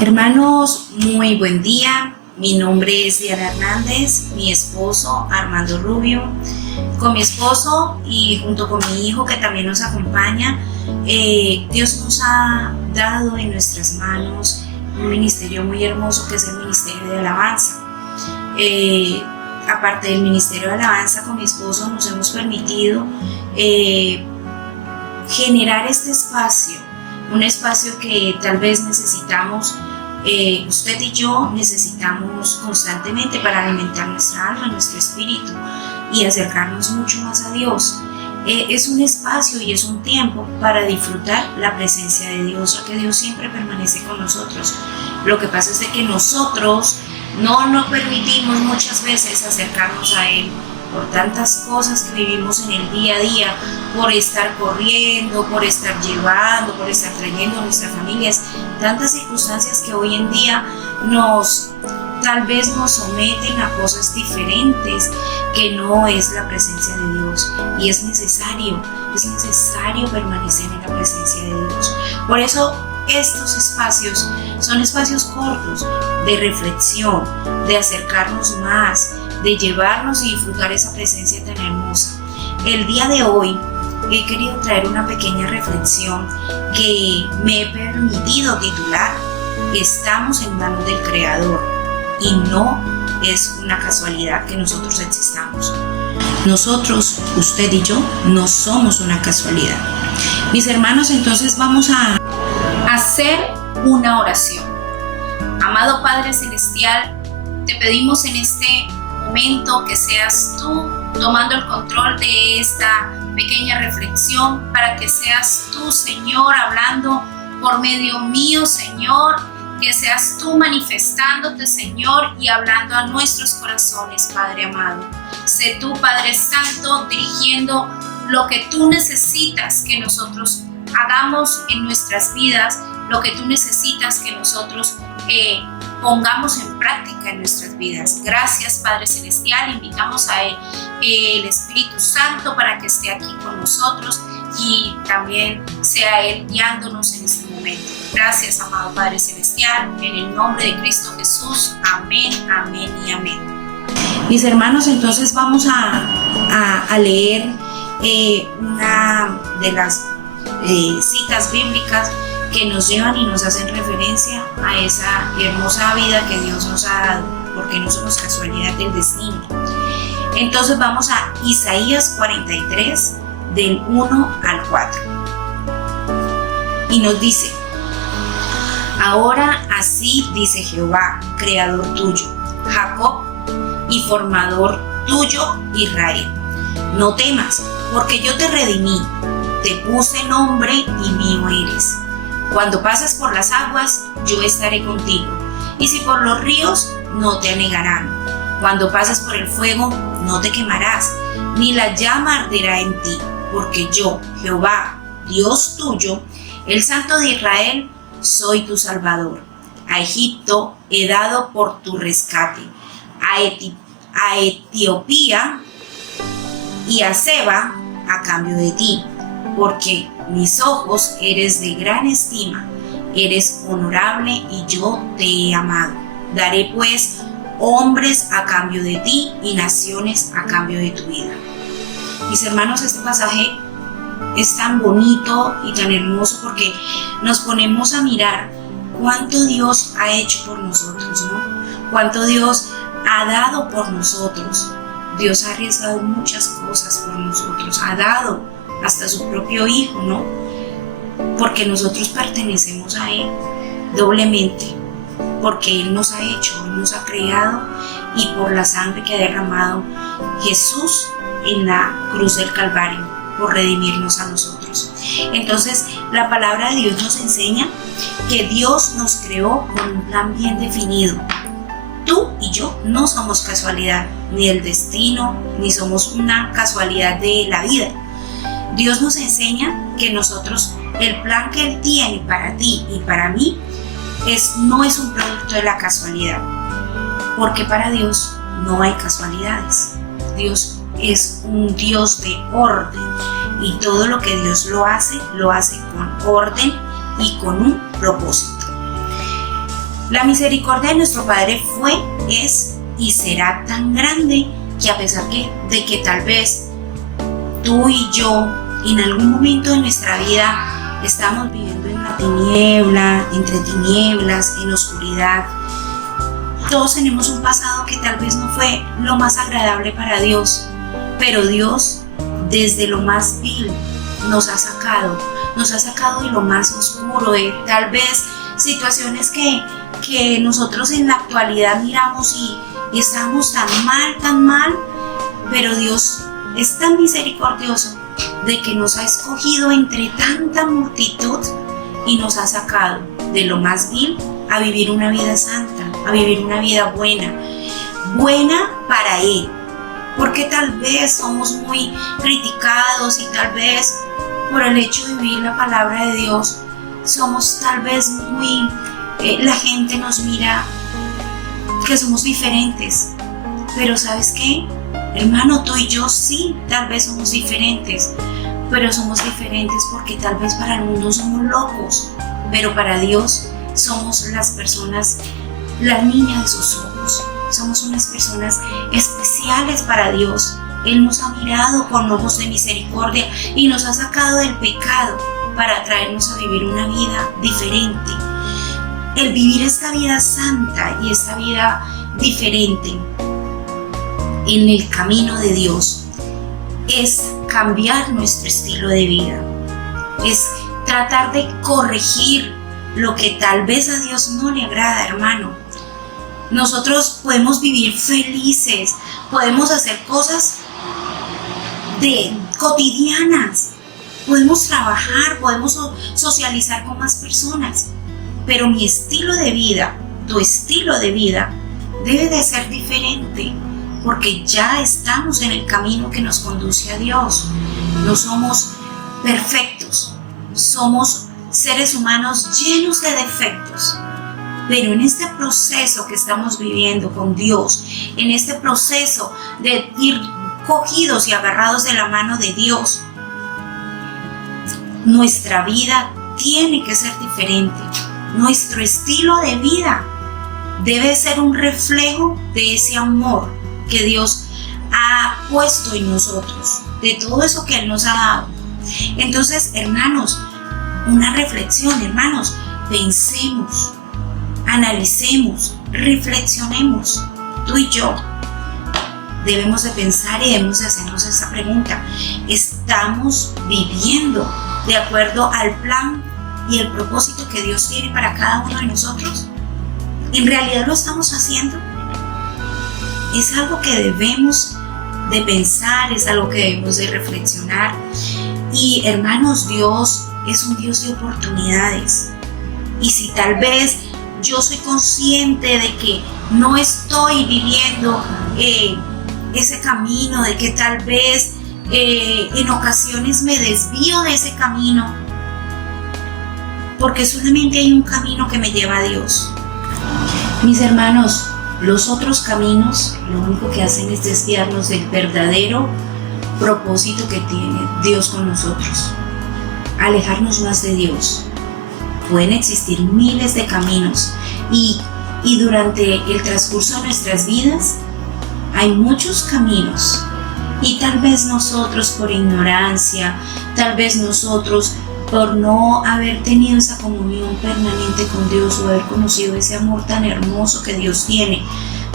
Hermanos, muy buen día. Mi nombre es Diana Hernández, mi esposo Armando Rubio. Con mi esposo y junto con mi hijo que también nos acompaña, Dios nos ha dado en nuestras manos un ministerio muy hermoso que es el Ministerio de Alabanza. Aparte del Ministerio de Alabanza, con mi esposo nos hemos permitido generar este espacio, un espacio que tal vez necesitamos, usted y yo necesitamos constantemente para alimentar nuestra alma, nuestro espíritu y acercarnos mucho más a Dios. Es un espacio y es un tiempo para disfrutar la presencia de Dios, ya que Dios siempre permanece con nosotros. Lo que pasa es de que nosotros no nos permitimos muchas veces acercarnos a Él por tantas cosas que vivimos en el día a día, por estar corriendo, por estar llevando, por estar trayendo a nuestras familias, tantas circunstancias que hoy en día tal vez nos someten a cosas diferentes que no es la presencia de Dios, y es necesario permanecer en la presencia de Dios. Por eso estos espacios son espacios cortos de reflexión, de acercarnos más, de llevarnos y disfrutar esa presencia tan hermosa. El día de hoy he querido traer una pequeña reflexión que me he permitido titular: Estamos en manos del Creador y no es una casualidad que nosotros existamos. Nosotros, usted y yo, no somos una casualidad. Mis hermanos, entonces vamos a hacer una oración. Amado Padre Celestial, te pedimos en este momento que seas tú tomando el control de esta pequeña reflexión, para que seas tú, Señor, hablando por medio mío, Señor, que seas tú manifestándote, Señor, y hablando a nuestros corazones, Padre amado. Sé tú, Padre Santo, dirigiendo lo que tú necesitas que nosotros hagamos en nuestras vidas, lo que tú necesitas que nosotros pongamos en práctica en nuestras vidas. Gracias, Padre Celestial. Invitamos a Él, el Espíritu Santo, para que esté aquí con nosotros y también sea Él guiándonos en este momento. Gracias, amado Padre Celestial, en el nombre de Cristo Jesús. Amén, amén y amén. Mis hermanos, entonces vamos a leer una de las citas bíblicas que nos llevan y nos hacen referencia a esa hermosa vida que Dios nos ha dado, porque no somos casualidad del destino. Entonces vamos a Isaías 43, del 1 al 4. Y nos dice: Ahora así dice Jehová, creador tuyo, Jacob, y formador tuyo, Israel. No temas, porque yo te redimí, te puse nombre y mío eres. Cuando pases por las aguas, yo estaré contigo, y si por los ríos, no te anegarán. Cuando pases por el fuego, no te quemarás, ni la llama arderá en ti, porque yo, Jehová, Dios tuyo, el Santo de Israel, soy tu Salvador. A Egipto he dado por tu rescate, a Etiopía y a Seba a cambio de ti, porque mis ojos eres de gran estima, eres honorable y yo te he amado. Daré pues hombres a cambio de ti y naciones a cambio de tu vida. Mis hermanos, este pasaje es tan bonito y tan hermoso porque nos ponemos a mirar cuánto Dios ha hecho por nosotros, ¿no? Cuánto Dios ha dado por nosotros. Dios ha arriesgado muchas cosas por nosotros, ha dado hasta su propio Hijo, ¿no? Porque nosotros pertenecemos a Él doblemente, porque Él nos ha hecho, Él nos ha creado, y por la sangre que ha derramado Jesús en la cruz del Calvario, por redimirnos a nosotros. Entonces, la palabra de Dios nos enseña que Dios nos creó con un plan bien definido. Tú y yo no somos casualidad, ni del destino, ni somos una casualidad de la vida. Dios nos enseña que nosotros, el plan que Él tiene para ti y para mí, no es un producto de la casualidad, porque para Dios no hay casualidades. Dios es un Dios de orden, y todo lo que Dios lo hace con orden y con un propósito. La misericordia de nuestro Padre fue, es y será tan grande que a pesar de que tal vez tú y yo en algún momento de nuestra vida estamos viviendo en la tiniebla, entre tinieblas, en oscuridad, todos tenemos un pasado que tal vez no fue lo más agradable para Dios, pero Dios desde lo más vil nos ha sacado de lo más oscuro, de tal vez situaciones que nosotros en la actualidad miramos y estamos tan mal, pero Dios es tan misericordioso de que nos ha escogido entre tanta multitud y nos ha sacado de lo más vil a vivir una vida santa, a vivir una vida buena para Él, porque tal vez somos muy criticados y tal vez por el hecho de vivir la palabra de Dios somos tal vez muy, la gente nos mira que somos diferentes, pero ¿sabes qué? Hermano, tú y yo sí, tal vez somos diferentes, pero somos diferentes porque tal vez para el mundo somos locos, pero para Dios somos las personas, la niña de sus ojos, somos unas personas especiales para Dios. Él nos ha mirado con ojos de misericordia y nos ha sacado del pecado para traernos a vivir una vida diferente. El vivir esta vida santa y esta vida diferente en el camino de Dios es cambiar nuestro estilo de vida, es tratar de corregir lo que tal vez a Dios no le agrada, hermano. Nosotros podemos vivir felices, podemos hacer cosas cotidianas, podemos trabajar, podemos socializar con más personas, pero mi estilo de vida, tu estilo de vida debe de ser diferente, porque ya estamos en el camino que nos conduce a Dios. No somos perfectos, somos seres humanos llenos de defectos, pero en este proceso que estamos viviendo con Dios, en este proceso de ir cogidos y agarrados de la mano de Dios, nuestra vida tiene que ser diferente. Nuestro estilo de vida debe ser un reflejo de ese amor que Dios ha puesto en nosotros, de todo eso que Él nos ha dado. Entonces, hermanos, una reflexión, hermanos, pensemos, analicemos, reflexionemos. Tú y yo debemos de pensar y debemos de hacernos esa pregunta: ¿estamos viviendo de acuerdo al plan y el propósito que Dios tiene para cada uno de nosotros? ¿En realidad lo estamos haciendo? Es algo que debemos de pensar, es algo que debemos de reflexionar. Y hermanos, Dios es un Dios de oportunidades. Y si tal vez yo soy consciente de que no estoy viviendo ese camino, de que tal vez en ocasiones me desvío de ese camino, porque solamente hay un camino que me lleva a Dios. Mis hermanos, los otros caminos lo único que hacen es desviarnos del verdadero propósito que tiene Dios con nosotros, alejarnos más de Dios. Pueden existir miles de caminos y durante el transcurso de nuestras vidas hay muchos caminos, y tal vez nosotros por ignorancia, tal vez nosotros por no haber tenido esa comunión permanente con Dios o haber conocido ese amor tan hermoso que Dios tiene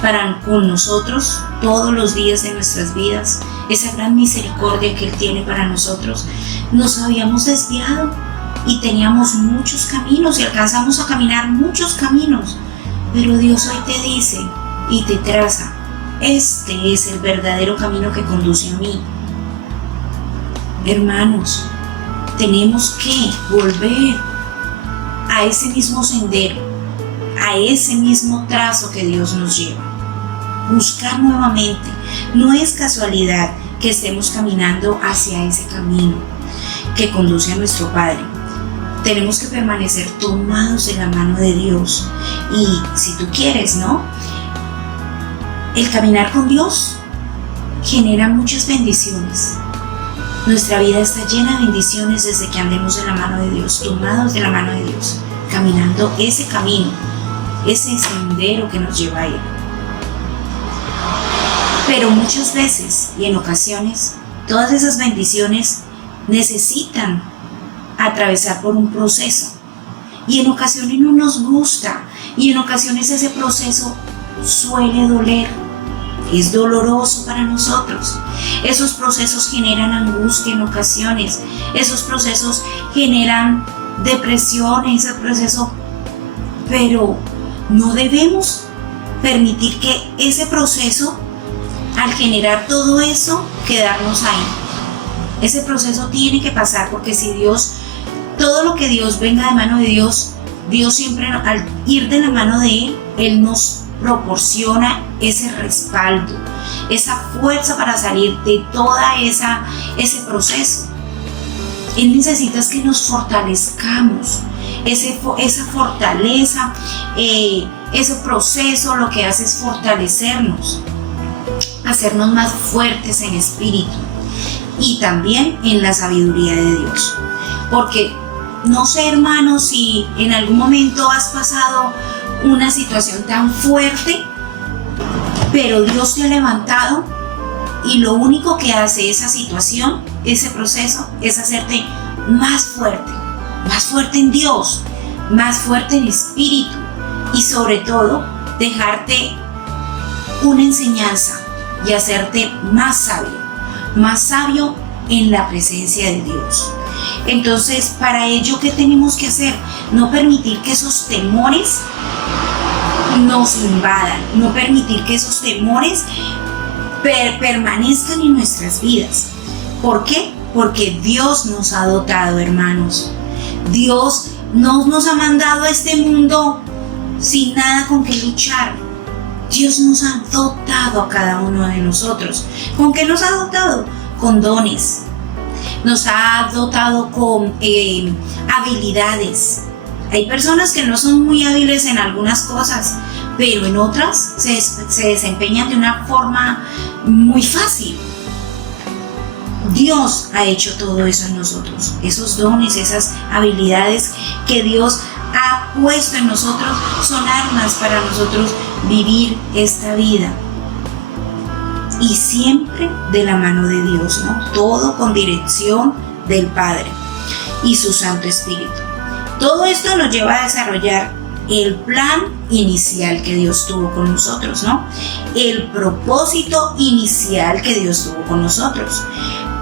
para con nosotros todos los días de nuestras vidas, esa gran misericordia que Él tiene para nosotros, nos habíamos desviado y teníamos muchos caminos y alcanzamos a caminar muchos caminos, pero Dios hoy te dice y te traza: este es el verdadero camino que conduce a mí. Hermanos, tenemos que volver a ese mismo sendero, a ese mismo trazo que Dios nos lleva. Buscar nuevamente. No es casualidad que estemos caminando hacia ese camino que conduce a nuestro Padre. Tenemos que permanecer tomados de la mano de Dios. Y si tú quieres, ¿no? El caminar con Dios genera muchas bendiciones. Nuestra vida está llena de bendiciones desde que andemos de la mano de Dios, tomados de la mano de Dios, caminando ese camino. ese sendero que nos lleva a Él. Pero muchas veces y en ocasiones, todas esas bendiciones necesitan atravesar por un proceso. Y en ocasiones no nos gusta, y en ocasiones ese proceso suele doler, es doloroso para nosotros. Esos procesos generan angustia en ocasiones, esos procesos generan depresión, ese proceso, pero no debemos permitir que ese proceso, al generar todo eso, quedarnos ahí. Ese proceso tiene que pasar, porque si Dios, todo lo que Dios venga de mano de Dios, Dios siempre, al ir de la mano de Él, Él nos proporciona ese respaldo, esa fuerza para salir de toda ese proceso. Él necesita que nos fortalezcamos, esa fortaleza, ese proceso lo que hace es fortalecernos, hacernos más fuertes en espíritu y también en la sabiduría de Dios. Porque no sé, hermanos, si en algún momento has pasado una situación tan fuerte, pero Dios te ha levantado y lo único que hace esa situación, ese proceso, es hacerte más fuerte en Dios, más fuerte en espíritu y sobre todo dejarte una enseñanza y hacerte más sabio en la presencia de Dios. Entonces, para ello, ¿qué tenemos que hacer? No permitir que esos temores nos invadan, no permitir que esos temores permanezcan en nuestras vidas. ¿Por qué? Porque Dios nos ha dotado, hermanos. Dios no nos ha mandado a este mundo sin nada con que luchar. Dios nos ha dotado a cada uno de nosotros. ¿Con qué nos ha dotado? Con dones. Nos ha dotado con habilidades. Hay personas que no son muy hábiles en algunas cosas, pero en otras se desempeñan de una forma muy fácil. Dios ha hecho todo eso en nosotros, esos dones, esas habilidades que Dios ha puesto en nosotros son armas para nosotros vivir esta vida. Y siempre de la mano de Dios, ¿no? Todo con dirección del Padre y su Santo Espíritu. Todo esto nos lleva a desarrollar el plan inicial que Dios tuvo con nosotros, ¿no? El propósito inicial que Dios tuvo con nosotros.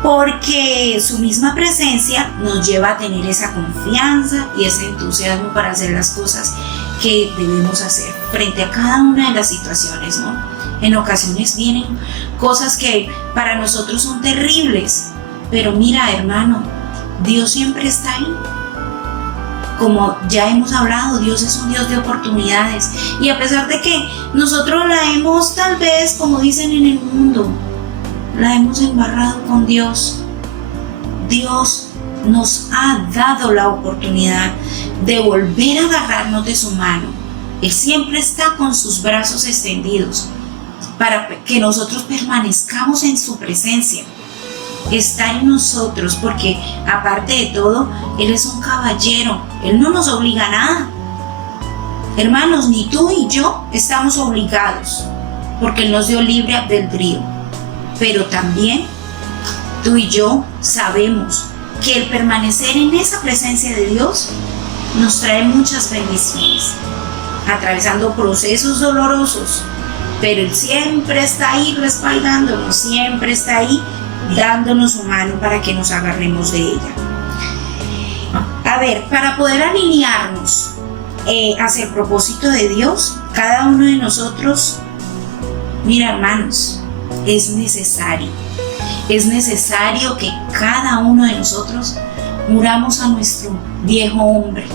Porque su misma presencia nos lleva a tener esa confianza y ese entusiasmo para hacer las cosas que debemos hacer frente a cada una de las situaciones, ¿no? En ocasiones vienen cosas que para nosotros son terribles, pero mira, hermano, Dios siempre está ahí. Como ya hemos hablado, Dios es un Dios de oportunidades, y a pesar de que nosotros la hemos, tal vez, como dicen en el mundo, la hemos embarrado con Dios, Dios nos ha dado la oportunidad de volver a agarrarnos de su mano. Él siempre está con sus brazos extendidos para que nosotros permanezcamos en su presencia. Está en nosotros, porque aparte de todo, Él es un caballero. Él no nos obliga a nada. Hermanos, ni tú y yo estamos obligados, porque Él nos dio libre albedrío. Pero también tú y yo sabemos que el permanecer en esa presencia de Dios nos trae muchas bendiciones, atravesando procesos dolorosos, pero Él siempre está ahí respaldándonos, siempre está ahí dándonos su mano para que nos agarremos de ella. A ver, para poder alinearnos hacia el propósito de Dios, cada uno de nosotros, mira, hermanos, es necesario que cada uno de nosotros muramos a nuestro viejo hombre,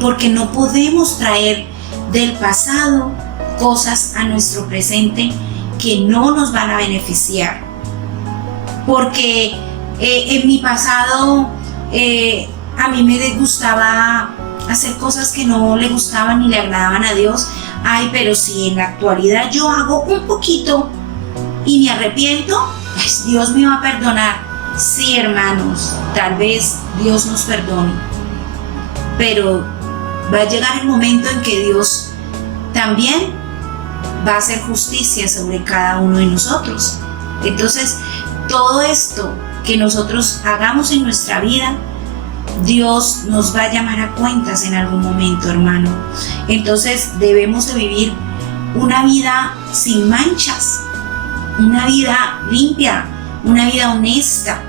porque no podemos traer del pasado cosas a nuestro presente que no nos van a beneficiar. Porque en mi pasado a mí me disgustaba hacer cosas que no le gustaban ni le agradaban a Dios. Ay, pero si en la actualidad yo hago un poquito y me arrepiento, pues Dios me va a perdonar. Sí, hermanos, tal vez Dios nos perdone, pero va a llegar el momento en que Dios también va a hacer justicia sobre cada uno de nosotros. Entonces, todo esto que nosotros hagamos en nuestra vida, Dios nos va a llamar a cuentas en algún momento, hermano. Entonces, debemos de vivir una vida sin manchas, una vida limpia, una vida honesta.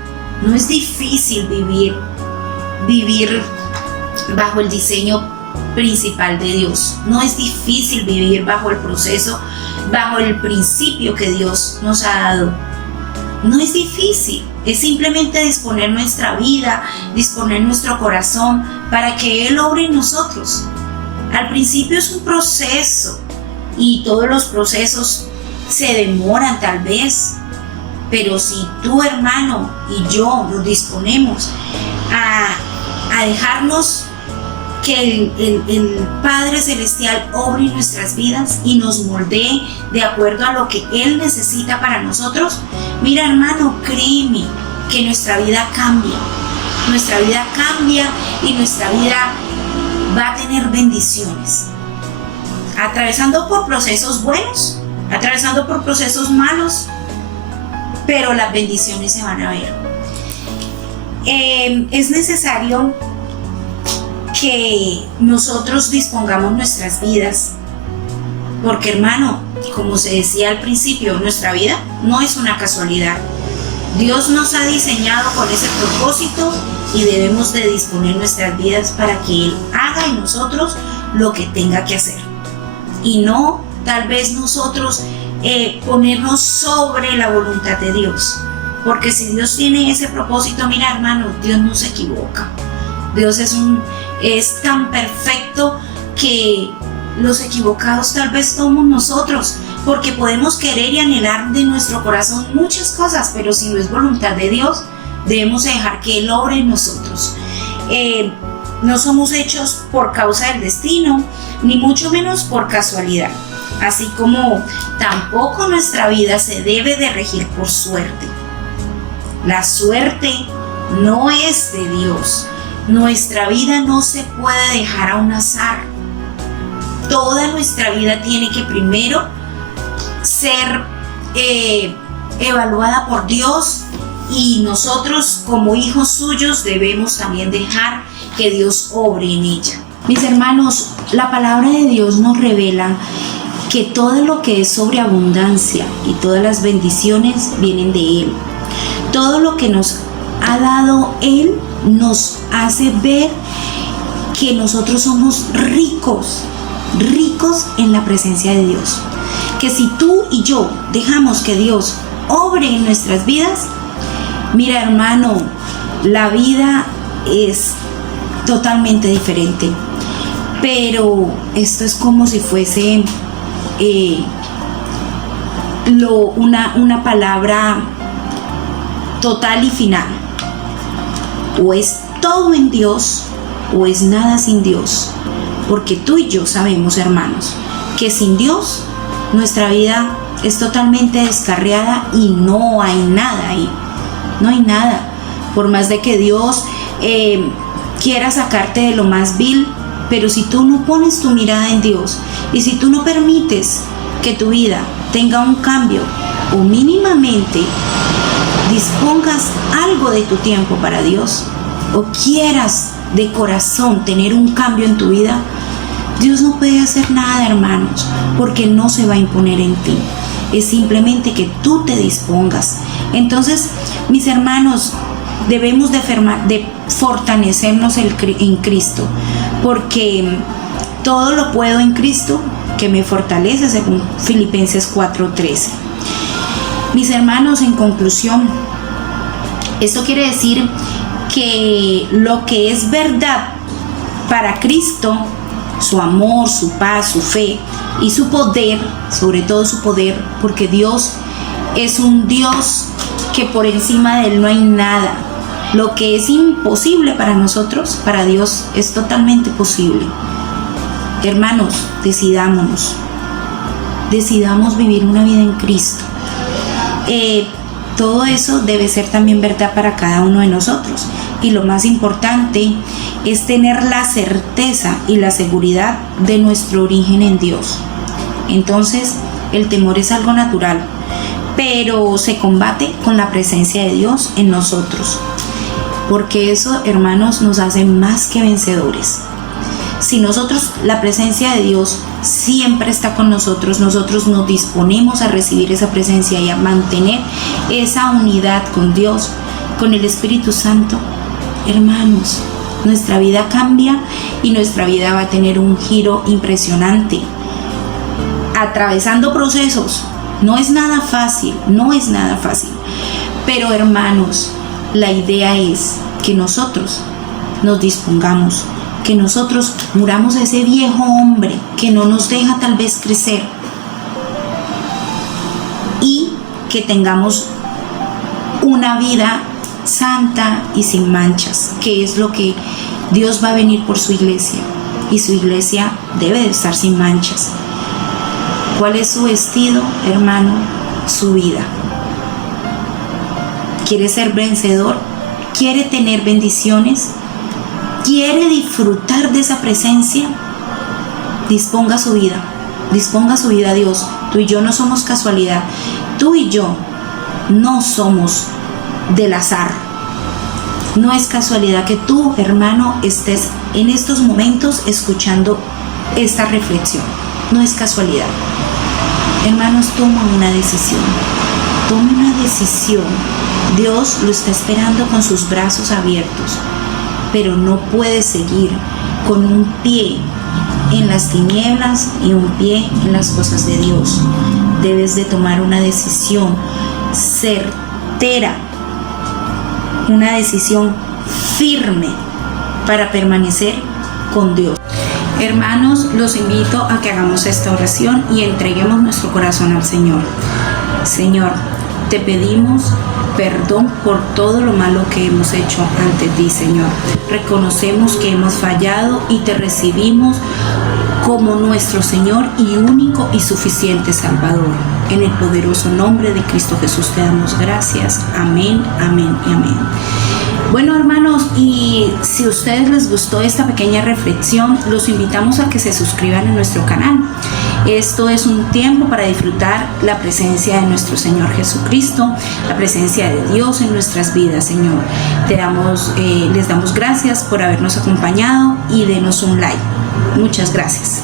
No es difícil vivir bajo el diseño principal de Dios. No es difícil vivir bajo el proceso, bajo el principio que Dios nos ha dado. No es difícil, es simplemente disponer nuestra vida, disponer nuestro corazón para que Él obre en nosotros. Al principio es un proceso y todos los procesos se demoran tal vez, pero si tú, hermano, y yo nos disponemos a dejarnos que el Padre Celestial obre en nuestras vidas y nos moldee de acuerdo a lo que Él necesita para nosotros, mira, hermano, créeme que nuestra vida cambia y nuestra vida va a tener bendiciones, atravesando por procesos buenos, atravesando por procesos malos, pero las bendiciones se van a ver. Es necesario que nosotros dispongamos nuestras vidas, porque, hermano, como se decía al principio, nuestra vida no es una casualidad. Dios nos ha diseñado con ese propósito y debemos de disponer nuestras vidas para que Él haga en nosotros lo que tenga que hacer, y no tal vez nosotros ponernos sobre la voluntad de Dios, porque si Dios tiene ese propósito, mira, hermano, Dios no se equivoca. Dios es tan perfecto que los equivocados tal vez somos nosotros, porque podemos querer y anhelar de nuestro corazón muchas cosas, pero si no es voluntad de Dios, debemos dejar que Él obre en nosotros. No somos hechos por causa del destino, ni mucho menos por casualidad, así como tampoco nuestra vida se debe de regir por suerte. La suerte no es de Dios. Nuestra vida no se puede dejar a un azar. Toda nuestra vida tiene que primero ser evaluada por Dios, y nosotros como hijos suyos debemos también dejar que Dios obre en ella. Mis hermanos, la palabra de Dios nos revela que todo lo que es sobreabundancia y todas las bendiciones vienen de Él. Todo lo que nos ha dado Él nos hace ver que nosotros somos ricos en la presencia de Dios. Que si tú y yo dejamos que Dios obre en nuestras vidas, mira, hermano, la vida es totalmente diferente. Pero esto es como si fuese una palabra total y final. O es todo en Dios o es nada sin Dios. Porque tú y yo sabemos, hermanos, que sin Dios nuestra vida es totalmente descarriada y no hay nada ahí. No hay nada. Por más de que Dios quiera sacarte de lo más vil, pero si tú no pones tu mirada en Dios y si tú no permites que tu vida tenga un cambio, o mínimamente dispongas algo de tu tiempo para Dios, o quieras de corazón tener un cambio en tu vida, Dios no puede hacer nada, hermanos, porque no se va a imponer en ti. Es simplemente que tú te dispongas. Entonces, mis hermanos, debemos de fortalecernos en Cristo, porque todo lo puedo en Cristo que me fortalece, según Filipenses 4:13. Mis hermanos, en conclusión, esto quiere decir que lo que es verdad para Cristo, su amor, su paz, su fe y su poder, sobre todo su poder, porque Dios es un Dios que por encima de Él no hay nada. Lo que es imposible para nosotros, para Dios es totalmente posible. Hermanos, decidamos vivir una vida en Cristo. Todo eso debe ser también verdad para cada uno de nosotros. Y lo más importante es tener la certeza y la seguridad de nuestro origen en Dios. Entonces, el temor es algo natural, pero se combate con la presencia de Dios en nosotros, porque eso, hermanos, nos hace más que vencedores. Si nosotros, la presencia de Dios siempre está con nosotros, nosotros nos disponemos a recibir esa presencia y a mantener esa unidad con Dios, con el Espíritu Santo, hermanos, nuestra vida cambia y nuestra vida va a tener un giro impresionante, atravesando procesos. No es nada fácil, pero hermanos, la idea es que nosotros nos dispongamos, que nosotros muramos a ese viejo hombre que no nos deja tal vez crecer y que tengamos una vida santa y sin manchas, que es lo que Dios va a venir por su iglesia, y su iglesia debe de estar sin manchas. ¿Cuál es su vestido, hermano? Su vida. ¿Quiere ser vencedor? ¿Quiere tener bendiciones? ¿Quiere disfrutar de esa presencia? Disponga su vida a Dios. Tú y yo no somos casualidad. Tú y yo no somos del azar. No es casualidad que tú, hermano, estés en estos momentos escuchando esta reflexión. No es casualidad. Hermanos, toma una decisión. Tome una decisión. Dios lo está esperando con sus brazos abiertos, pero no puede seguir con un pie en las tinieblas y un pie en las cosas de Dios. Debes de tomar una decisión certera, una decisión firme para permanecer con Dios. Hermanos, los invito a que hagamos esta oración y entreguemos nuestro corazón al Señor. Señor, te pedimos perdón por todo lo malo que hemos hecho ante ti, Señor. Reconocemos que hemos fallado y te recibimos como nuestro Señor y único y suficiente Salvador. En el poderoso nombre de Cristo Jesús te damos gracias. Amén, amén y amén. Bueno, hermanos, y si a ustedes les gustó esta pequeña reflexión, los invitamos a que se suscriban a nuestro canal. Esto es un tiempo para disfrutar la presencia de nuestro Señor Jesucristo, la presencia de Dios en nuestras vidas, Señor. Les damos gracias por habernos acompañado y denos un like. Muchas gracias.